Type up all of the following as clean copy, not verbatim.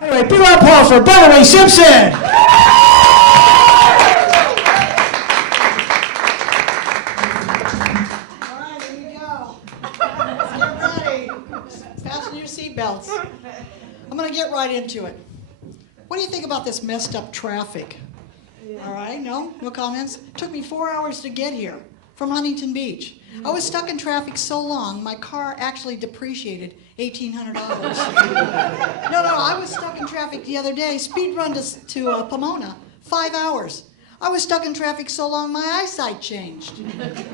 Anyway, big round of applause for Beverly Simpson. All right, here we go. Let's get ready. Fasten your seatbelts. I'm going to get right into it. What do you think about this messed up traffic? All right, no comments? It took me 4 hours to get here from Huntington Beach. I was stuck in traffic so long, my car actually depreciated $1,800. No, I was stuck in traffic the other day, speed run to Pomona, 5 hours. I was stuck in traffic so long, my eyesight changed.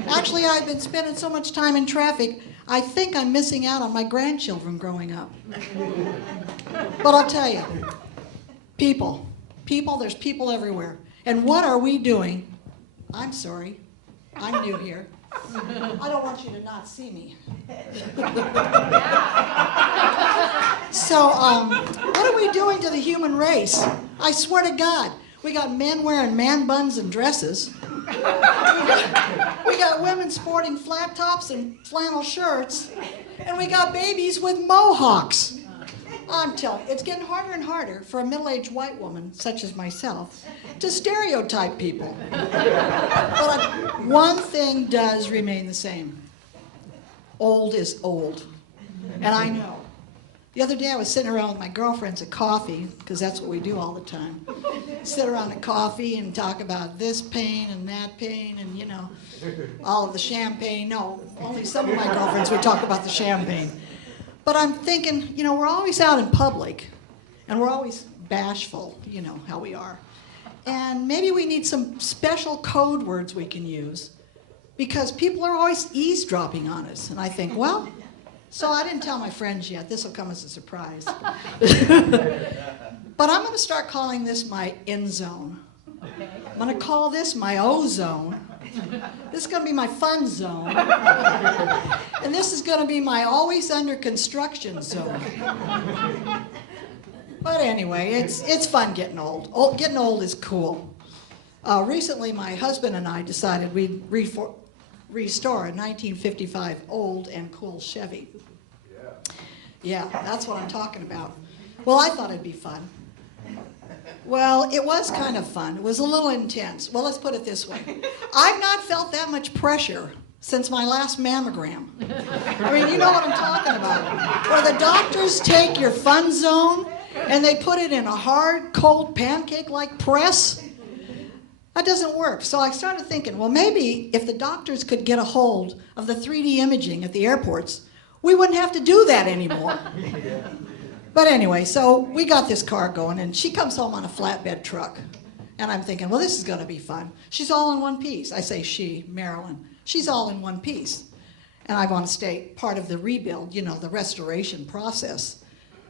Actually, I've been spending so much time in traffic, I think I'm missing out on my grandchildren growing up. But I'll tell you, people, there's people everywhere. And what are we doing? I'm sorry, I'm new here. I don't want you to not see me. So, what are we doing to the human race? I swear to God, we got men wearing man buns and dresses. We got women sporting flat tops and flannel shirts. And we got babies with mohawks. I'm telling you, it's getting harder and harder for a middle-aged white woman, such as myself, to stereotype people. But one thing does remain the same. Old is old. And I know. The other day I was sitting around with my girlfriends at coffee, because that's what we do all the time. Sit around at coffee and talk about this pain and that pain and, you know, all of the champagne. No, only some of my girlfriends would talk about the champagne. But I'm thinking, you know, we're always out in public, and we're always bashful, you know how we are. And maybe we need some special code words we can use, because people are always eavesdropping on us. And I think, well, so I didn't tell my friends yet. This will come as a surprise. But I'm going to start calling this my in zone. I'm going to call this my O zone. This is going to be my fun zone. And this is going to be my always under construction zone. But anyway, it's fun getting old. Getting old is cool. Recently, my husband and I decided we'd restore a 1955 old and cool Chevy. Yeah, that's what I'm talking about. Well, I thought it'd be fun. Well, it was kind of fun. It was a little intense. Well, let's put it this way. I've not felt that much pressure since my last mammogram. I mean, you know what I'm talking about. Where the doctors take your fun zone and they put it in a hard, cold, pancake-like press. That doesn't work. So I started thinking, well, maybe if the doctors could get a hold of the 3D imaging at the airports, we wouldn't have to do that anymore. But anyway, so we got this car going, and she comes home on a flatbed truck. And I'm thinking, well, this is going to be fun. She's all in one piece. I say she, Marilyn. She's all in one piece. And I want to stay part of the rebuild, you know, the restoration process.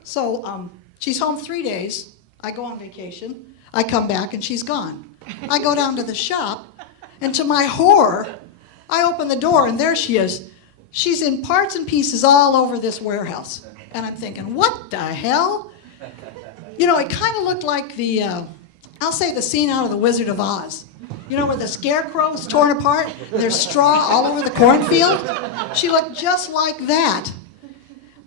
So she's home 3 days. I go on vacation. I come back, and she's gone. I go down to the shop, and to my horror, I open the door, and there she is. She's in parts and pieces all over this warehouse. And I'm thinking, what the hell? You know, it kind of looked like the, I'll say the scene out of The Wizard of Oz. You know, where the scarecrow is torn apart, and there's straw all over the cornfield? She looked just like that.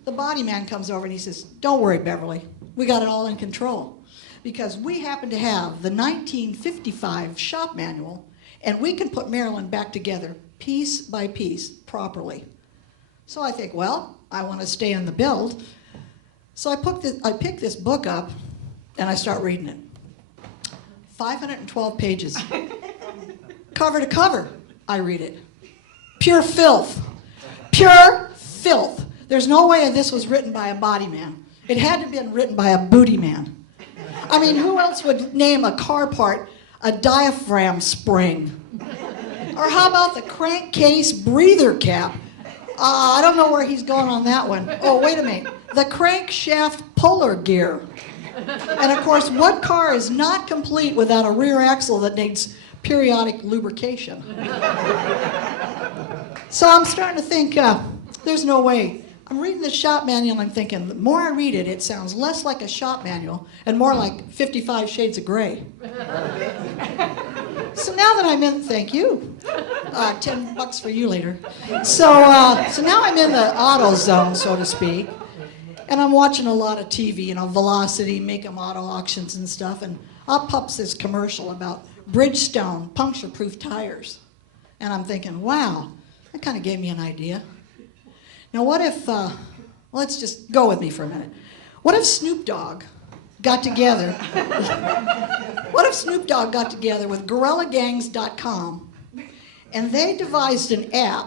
The body man comes over and he says, don't worry, Beverly. We got it all in control. Because we happen to have the 1955 shop manual, and we can put Marilyn back together piece by piece properly. So I think, well, I want to stay in the build. So I pick this book up, and I start reading it. 512 pages. Cover to cover, I read it. Pure filth. Pure filth. There's no way this was written by a body man. It had to have been written by a booty man. I mean, who else would name a car part a diaphragm spring? Or how about the crankcase breather cap? I don't know where he's going on that one. Oh, wait a minute. The crankshaft puller gear. And of course, what car is not complete without a rear axle that needs periodic lubrication? So I'm starting to think, there's no way. I'm reading the shop manual and I'm thinking, the more I read it, it sounds less like a shop manual and more like 55 Shades of Grey. So now that I'm in, thank you. $10 for you later. So now I'm in the auto zone, so to speak. And I'm watching a lot of TV, Velocity, Make 'em Auto Auctions and stuff, and up pops this commercial about Bridgestone puncture-proof tires. And I'm thinking, wow, that kind of gave me an idea. Now what if, let's just go with me for a minute. What if Snoop Dogg got together, what if Snoop Dogg got together with GorillaGangs.com and they devised an app,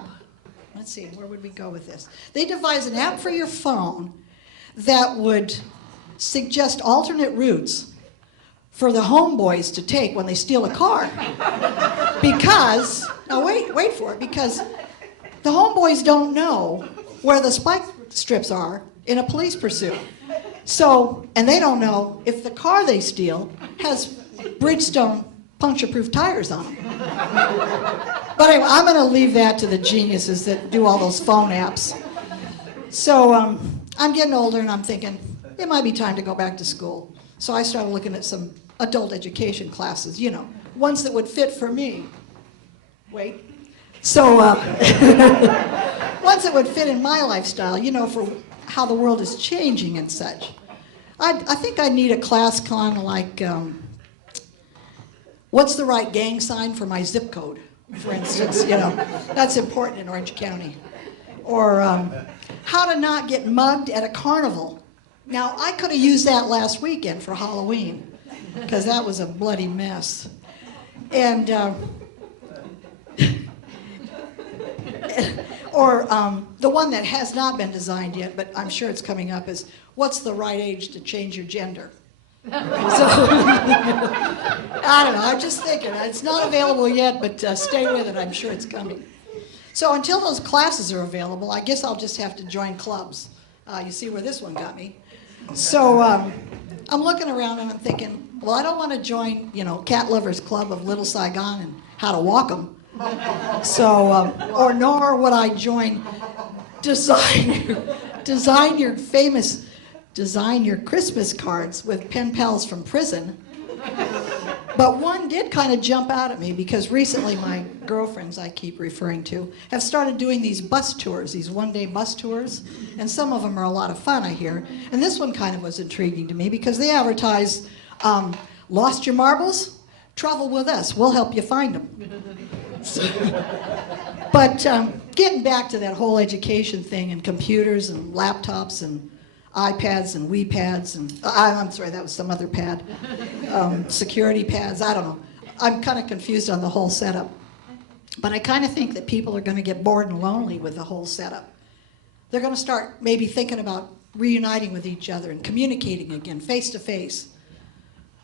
let's see, where would we go with this? They devised an app for your phone that would suggest alternate routes for the homeboys to take when they steal a car. Because, now wait for it, because the homeboys don't know where the spike strips are in a police pursuit. So, and they don't know if the car they steal has Bridgestone puncture-proof tires on it. But anyway, I'm going to leave that to the geniuses that do all those phone apps. So I'm getting older and I'm thinking, it might be time to go back to school. So I started looking at some adult education classes, ones that would fit for me. Wait. So, ones that would fit in my lifestyle, for how the world is changing and such. I think I need a class kind of like, what's the right gang sign for my zip code, for instance, that's important in Orange County. Or how to not get mugged at a carnival. Now, I could have used that last weekend for Halloween, because that was a bloody mess. And, or the one that has not been designed yet, but I'm sure it's coming up, is what's the right age to change your gender? So, I don't know, I'm just thinking, it's not available yet, but stay with it, I'm sure it's coming. So until those classes are available, I guess I'll just have to join clubs. You see where this one got me. So I'm looking around and I'm thinking, well, I don't want to join, Cat Lovers Club of Little Saigon and How to Walk 'em. So, nor would I join Design Your Christmas cards with pen pals from prison. But one did kind of jump out at me because recently my girlfriends I keep referring to have started doing these bus tours, these one-day bus tours, and some of them are a lot of fun, I hear. And this one kind of was intriguing to me because they advertise, lost your marbles? Travel with us, we'll help you find them. But getting back to that whole education thing and computers and laptops and iPads and WePads and, I'm sorry, that was some other pad. Security pads, I don't know. I'm kind of confused on the whole setup. But I kind of think that people are going to get bored and lonely with the whole setup. They're going to start maybe thinking about reuniting with each other and communicating again, face to face.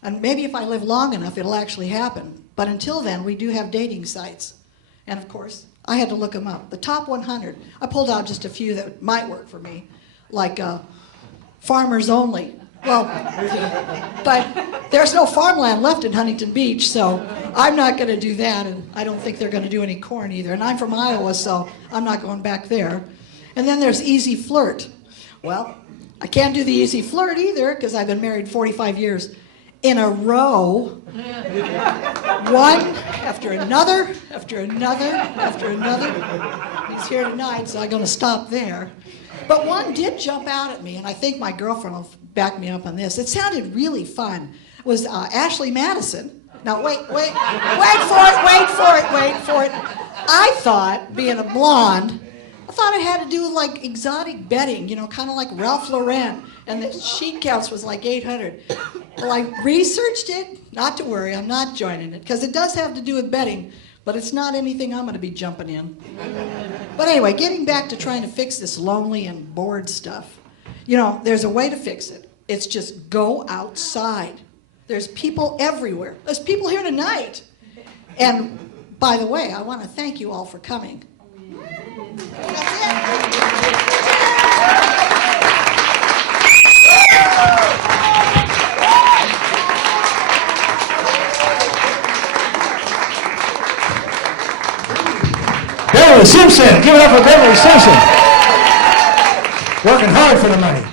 And maybe if I live long enough, it'll actually happen. But until then, we do have dating sites. And of course, I had to look them up. The top 100, I pulled out just a few that might work for me, like Farmers Only. Well, but there's no farmland left in Huntington Beach, so I'm not going to do that, and I don't think they're going to do any corn either. And I'm from Iowa, so I'm not going back there. And then there's Easy Flirt. Well, I can't do the Easy Flirt either, because I've been married 45 years in a row. One after another, after another, after another. He's here tonight, so I'm going to stop there. But one did jump out at me, and I think my girlfriend will back me up on this. It sounded really fun. It was Ashley Madison. Now, wait for it. I thought, being a blonde, I thought it had to do with like exotic bedding, kind of like Ralph Lauren, and the sheet counts was like 800. Well, I researched it. Not to worry, I'm not joining it, because it does have to do with bedding, but it's not anything I'm going to be jumping in. But anyway, getting back to trying to fix this lonely and bored stuff, there's a way to fix it. It's just go outside. There's people everywhere. There's people here tonight. And by the way, I want to thank you all for coming. Beverly Simpson, give it up for Beverly Simpson. Working hard for the money.